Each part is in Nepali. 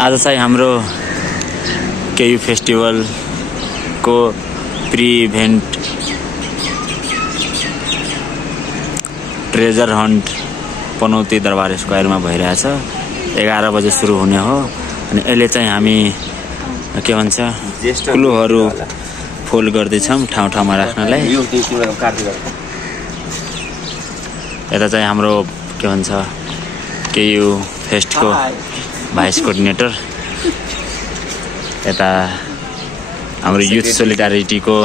आज चाहिँ हाम्रो केयु फेस्टिभल को प्री इभेन्ट ट्रेजर हन्ट पनौती दरबार स्क्वायरमा भइरहेछ। 11 बजे सुरु हुने हो अनि अहिले चाहिँ हामी के भन्छ क्लुहरू फोल्ड गर्दैछौँ ठाउँ ठाउँमा राख्नलाई। यता चाहिँ हाम्रो के भन्छ केयु फेस्टको भाइस कोअर्डिनेटर, यता हाम्रो युथ सोलिडारिटीको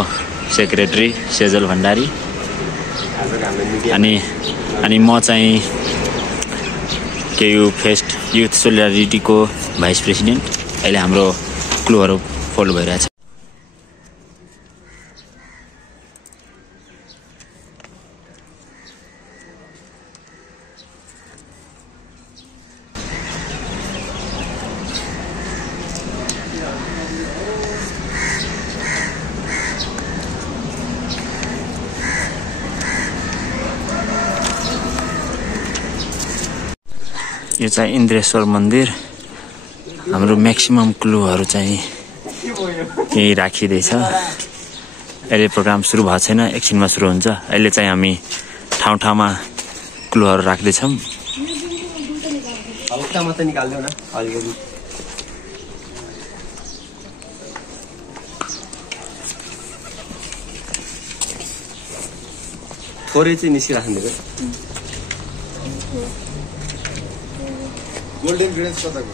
सेक्रेटरी सेजल भण्डारी अनि म चाहिँ केयु फेस्ट युथ सोलिडारिटीको भाइस प्रेसिडेन्ट। अहिले हाम्रो क्लुहरू फोल्ड भइरहेछ। यो चाहिँ इन्द्रेश्वर मन्दिर। हाम्रो म्याक्सिमम क्लुहरू चाहिँ यही राखिँदैछ। अहिले प्रोग्राम सुरु भएको छैन, एकछिनमा सुरु हुन्छ। अहिले चाहिँ हामी ठाउँ ठाउँमा क्लुहरू राख्दैछौँ। थोरै चाहिँ निस्किराख्नु गोल्डन ग्रेन्स कताको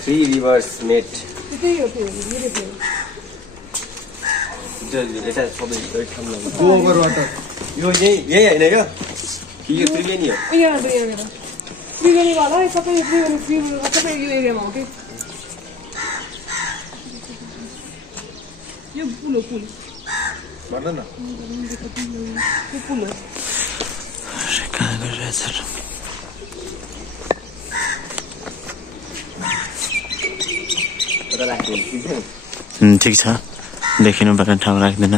थ्री रिभर्स मेट ओभर वाटर यो यही होइन क्या कि यो त्रिवेणी हो? त्रिवेणीवाला सबै सबै यो एरियामा हो कि यो पुल हो पुल भन न यो पुल हो। कहाँ गरिरहेछ ठिक छ, देखिनु पर्ने ठाउँ राख्दैन।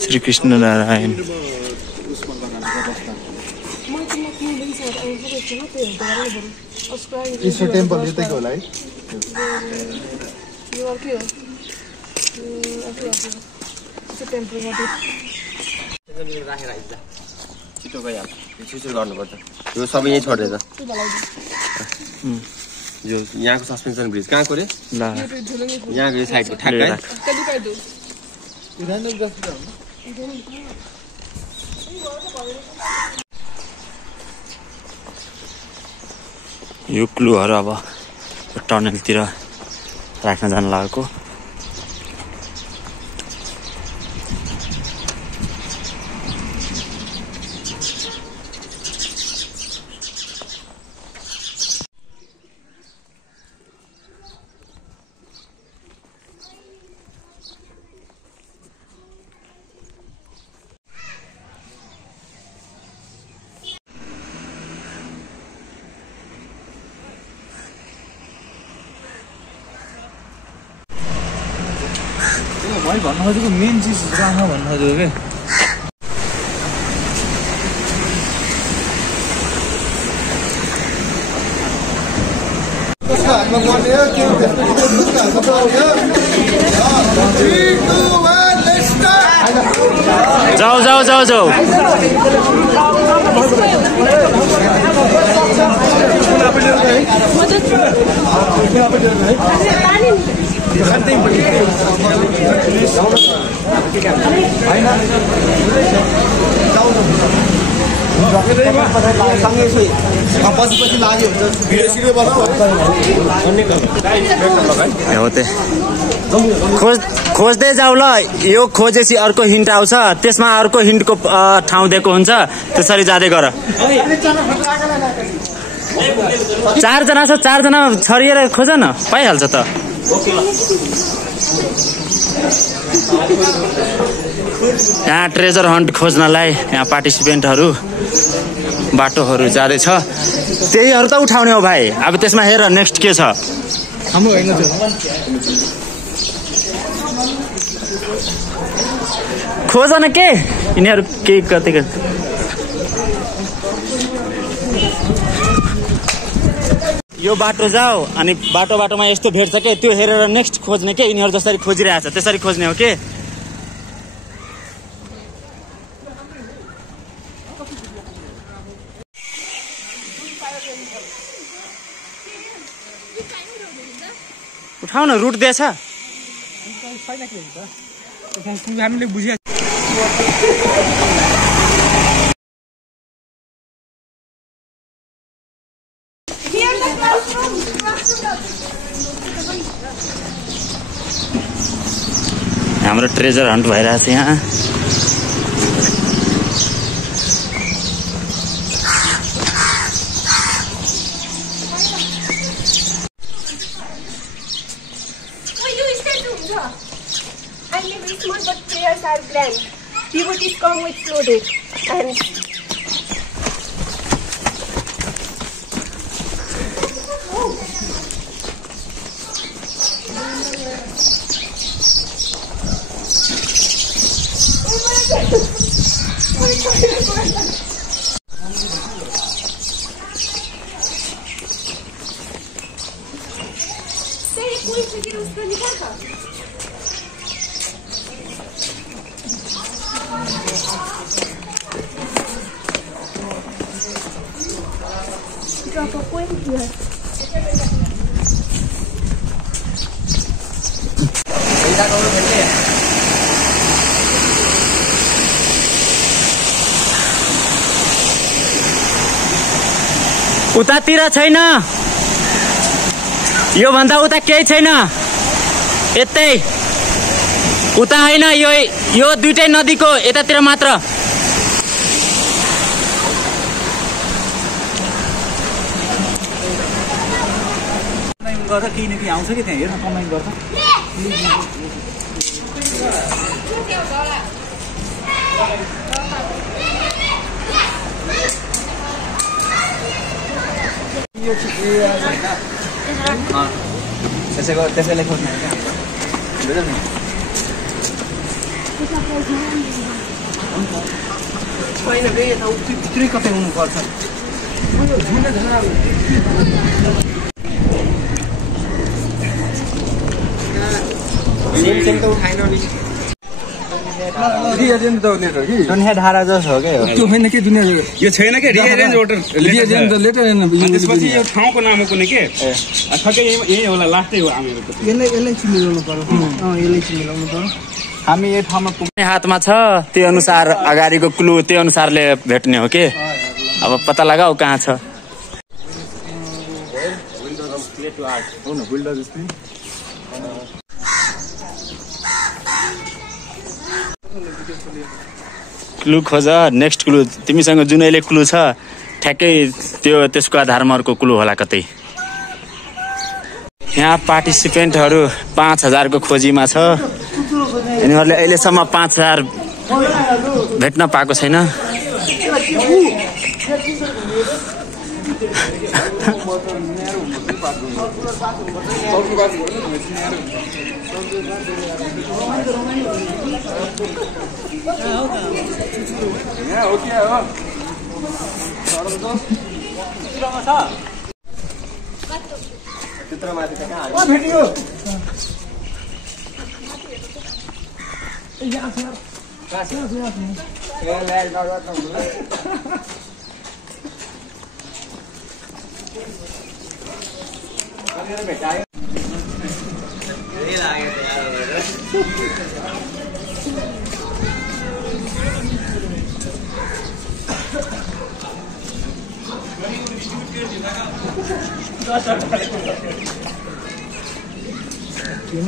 श्री कृष्ण नारायण इसको टेम्पल यतैको होला है? यो अर्कै हो, टेम्पल छिटो गइहाल्छ, छिटो गर्नुपर्छ। यो सबै यहीँ छोडेर यो यहाँको सस्पेन्सन ब्रिज कहाँको रे? यहाँको यो साइडको ठ्याक्कै यो क्लुहरू अब टनलतिर राख्न जान लागेको। मैले भन्नु खोजेको मेन चिज कहाँ भन्नु खोजेको के जाऊ जाऊ जाऊ जाऊ पछि लाग्यो खोज्दै जाऊ ल। यो खोजेपछि अर्को हिन्ट आउँछ, त्यसमा अर्को हिन्टको ठाउँ दिएको हुन्छ, त्यसरी जाँदै गर। 4 जना छ, 4 जना छरिएर खोज न, पाइहाल्छ त। यहाँ ट्रेजर हन्ट खोज्नलाई यहाँ पार्टिसिपेन्टहरू बाटोहरू जाँदैछ, त्यहीहरू त उठाउने हो भाइ। अब त्यसमा हेर नेक्स्ट के छ। हाम्रो होइन त्यो खोज न के यिनीहरू के कति यो बाटो जाऊ अनि बाटोमा यस्तो भेट्छ के, त्यो हेरेर नेक्स्ट खोज्ने के। यिनीहरू जसरी खोजिरहेछ त्यसरी खोज्ने हो के। उठाउ न, रुट दिएछ हामीले बुझिया। हाम्रो ट्रेजर हन्ट भइरहेछ यहाँ। I live with small but prayers are grand. Devotees come with floated and drop a coin here. उतातिर छैन, यो भन्दा उता केही छैन, यतै उता होइन, यो दुईटै नदीको यतातिर मात्र। गर्छ केही न केही आउँछ कि त्यहाँ हेर्न कमेन्ट गर्छ। त्यसैले खोज्ने होइन बे, यता भित्रै कतै हुनुपर्छ। दुनियाँ धारा जस्तो हो क्या, त्यो होइन कि दुनियाँ यो छैन के रिएरेन्ज वाटर लेटर त्यसपछि यो ठाउँको नाम हो कुनै के ठ्याक्कै यही होला, लास्टै हो हामीहरू। यसलाई चाहिँ मिलाउनु पर्यो, यसलाई चाहिँ मिलाउनु पर्यो। हामी यो ठाउँमा पुग्ने हातमा छ, त्यो अनुसार अगाडिको क्लु त्यो अनुसारले भेट्ने हो के। अब पत्ता लगाऊ कहाँ छ। क्लु खोज, नेक्स्ट क्लु तिमीसँग जुन अहिले क्लु छ ठ्याक्कै त्यसको आधारमा अर्को क्लु होला कतै। यहाँ पार्टिसिपेन्टहरू 5000 को खोजीमा छ। यिनीहरूले अहिलेसम्म 5000 भेट्न पाएको छैन।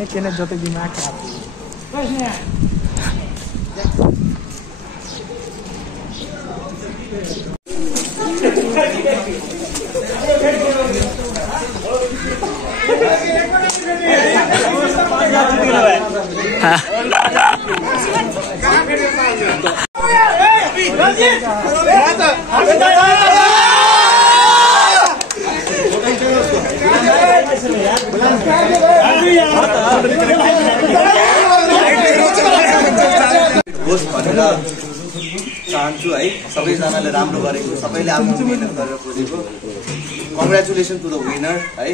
केने जतै दिमाग खराब होस् भनेर चाहन्छु है। सबैजनाले राम्रो गरेको, सबैले आफ्नो मेहनत गरेर खोजेको। कङ्ग्रेचुलेसन टु द विनर है।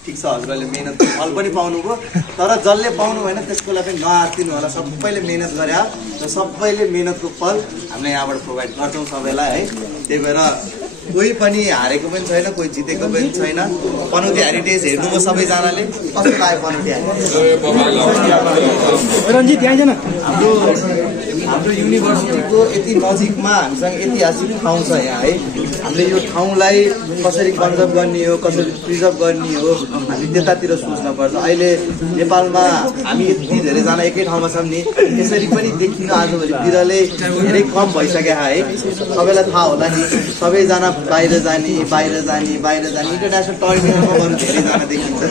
ठिक छ, हजुरहरूले मेहनतको फल पनि पाउनुभयो, तर जसले पाउनु भएन त्यसको लागि पनि नआत्तिनु होला। सबैले मेहनत गरे र सबैले मेहनतको फल हामीले यहाँबाट प्रोभाइड गर्छौँ सबैलाई है। त्यही भएर कोही पनि हारेको पनि छैन, कोही जितेको पनि छैन। पनौती हेरिटेज हेर्नुभयो सबैजनाले, कस्तो लाग्यो पनौती रञ्जित यहाँ जान। हाम्रो युनिभर्सिटीको यति नजिकमा हामीसँग ऐतिहासिक ठाउँ छ यहाँ है। हामीले यो ठाउँलाई कसरी कन्जर्भ गर्ने हो, कसरी प्रिजर्भ गर्ने हो, हामी त्यतातिर सोच्नुपर्छ। अहिले नेपालमा हामी यति धेरैजना एकै ठाउँमा छौँ नि, यसरी पनि देखिन आजभोलि बिरलै धेरै कम भइसक्यो है। सबैलाई थाहा होला नि, सबैजना बाहिर जाने इन्टरनेसनल टर्मिनलमा बरु धेरैजना देखिन्छ।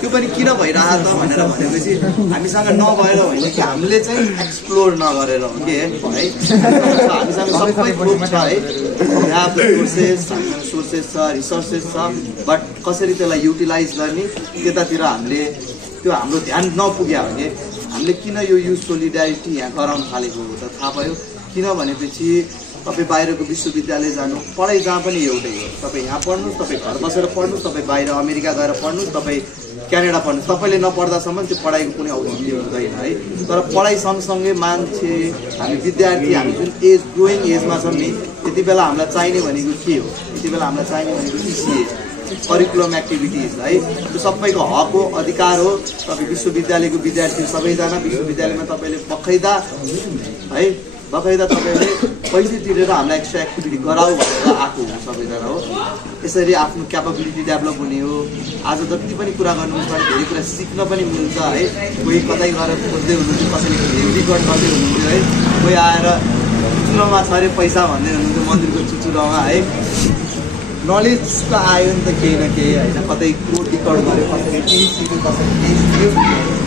त्यो पनि किन भइरहेको त भनेर भनेपछि हामीसँग नभएर होइन कि हामीले चाहिँ एक्सप्लोर नगरेर हो कि है। हामीसँग सबै ग्रुप छ है, सोर्सेस छ, रिसोर्सेस छ, बट कसरी त्यसलाई युटिलाइज गर्ने त्यतातिर हामीले त्यो हाम्रो ध्यान नपुग्यो भने हामीले किन यो युथ सोलिडारिटी यहाँ गराउन थालेको हो त थाहा भयो। किन भनेपछि तपाईँ बाहिरको विश्वविद्यालय जानु, पढाइ जहाँ पनि एउटै हो। तपाईँ यहाँ पढ्नुहोस्, तपाईँ घर बसेर पढ्नुहोस्, तपाईँ बाहिर अमेरिका गएर पढ्नुहोस्, तपाईँ क्यानाडा पढ्नुहोस्, तपाईँले नपढ्दासम्म त्यो पढाइको कुनै औचित्य हुँदैन है। तर पढाइ सँगसँगै मान्छे, हामी विद्यार्थी, हामी जुन एज ग्रोइङ एजमा छौँ नि, त्यति बेला हामीलाई चाहिने भनेको के हो? त्यति बेला हामीलाई चाहिने भनेको सिसिए, करिकुलम एक्टिभिटिज है। त्यो सबैको हक हो, अधिकार हो। तपाईँ विश्वविद्यालयको विद्यार्थी सबैजना विश्वविद्यालयमा तपाईँले बकाइदा तपाईँले पैसा तिरेर हामीलाई एक्स्ट्रा एक्टिभिटी गराऊ भनेर आएको हो सबैजना हो। यसरी आफ्नो क्यापेबिलिटी डेभलप हुने हो। आज जति पनि कुरा गर्नुहुन्छ धेरै कुरा सिक्न पनि मिल्छ है। कोही कतै गएर खोज्दै हुनुहुन्छ, कसैले रिकर्ड गर्दै हुनुहुन्छ है, कोही आएर चुचुरोमा छ अरे पैसा भन्दै हुनुहुन्छ मन्दिरको चुचुरोमा है। नलेज त आयो नि त केही न केही होइन, कतै कोड रिकर्ड गर्यो, कसैले केही सिक्यो, कसैले केही सिक्यो।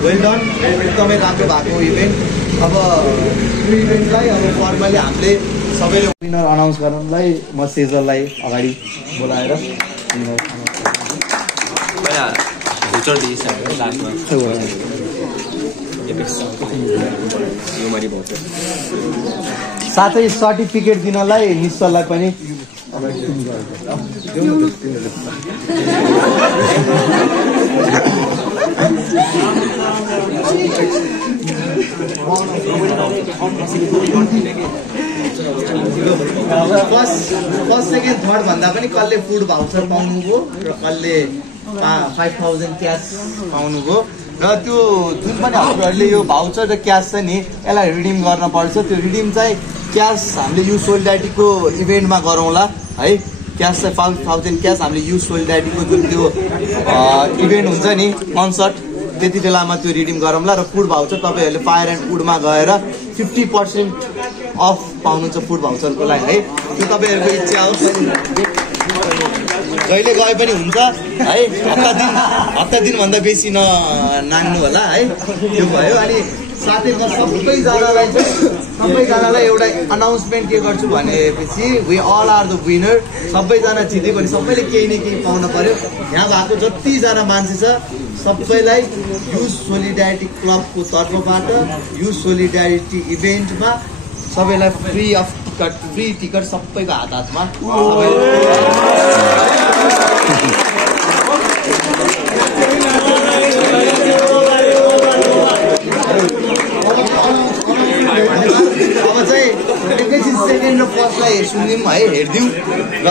वेल डन, एकदमै राम्रो भएको इभेन्ट। अब यो इभेन्टलाई अब फर्मली हामीले सबैले विनर अनाउन्स गर्नलाई म सेजललाई अगाडि बोलाएर साथै सर्टिफिकेट दिनलाई निश्चललाई पनि फर्स्ट सेकेन्ड थर्ड भन्दा पनि कसले फुड भाउचर पाउनुभयो र कसले 5000 क्यास पाउनुभयो। र त्यो जुन पनि हजुरहरूले यो भाउचर र क्यास छ नि, यसलाई रिडिम गर्न पर्छ। त्यो रिडिम चाहिँ क्यास हामीले युथ सोलिडारिटीको इभेन्टमा गरौँला है। क्यास चाहिँ 5000 क्यास हामीले युथ सोलिडारिटीको जुन त्यो इभेन्ट हुन्छ नि, कन्सर्ट, त्यति बेलामा त्यो रिडिम गरौँला। र फुड भाउचर तपाईँहरूले फायर एन्ड फुडमा गएर 50% अफ पाउनुहुन्छ फुड भाउचरको लागि है। त्यो तपाईँहरूको इच्छा हो, जहिले गए पनि हुन्छ है। हप्ता दिनभन्दा बेसी नाग्नु होला है। त्यो भयो। अनि साथै म सबैजनालाई एउटा अनाउन्समेन्ट के गर्छु भनेपछि we all are the winner. सबैजना जित्यो भने सबैले केही न केही पाउन पर्यो। यहाँ भएको जतिजना मान्छे छ सबैलाई युथ सोलिडारिटी क्लबको तर्फबाट युथ सोलिडारिटी इभेन्टमा सबैलाई फ्री टिकट सबैको हातमा। अब चाहिँ एकैछिन सेकेन्ड र फर्स्टलाई सुनिदिउँ है, हेरिदिउँ र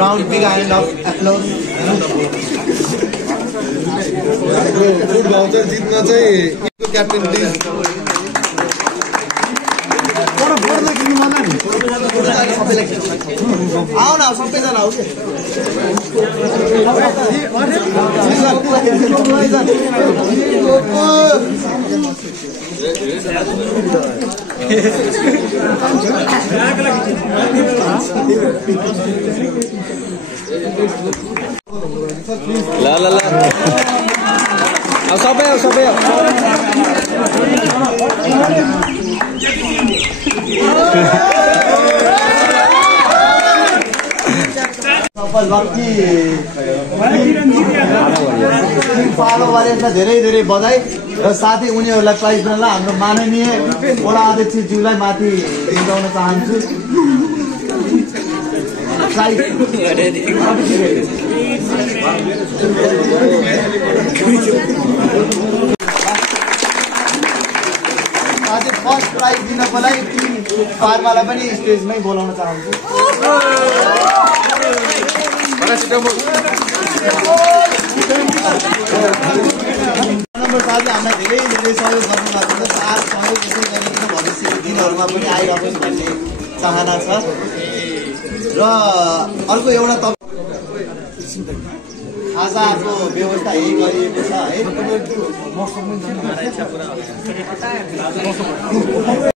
round big hand of applause. Food voucher जित्न चाहिँ क्याप्टेन प्लिज आऊ न, सबैजना आऊ ल ल ल सबै हो सबै हो सफल लक्की पालो वारियर्सलाई धेरै धेरै बधाई र साथै उनीहरूलाई प्राइज दिनलाई हाम्रो माननीय वडा अध्यक्षज्यूलाई माथि बिताउन चाहन्छु। साथै फर्स्ट प्राइज दिनको लागि टिम फार्मालाई पनि स्टेजमै बोलाउन चाहन्छु। नम्बर 7 ले हामीलाई धेरै धेरै सहयोग गर्नुभएको छ। साथ सहयोग यसै गरिकन भविष्यको दिनहरूमा पनि आइरहोस् भन्ने चाहना छ। र अर्को एउटा खाजाको व्यवस्था यही गरिएको छ है।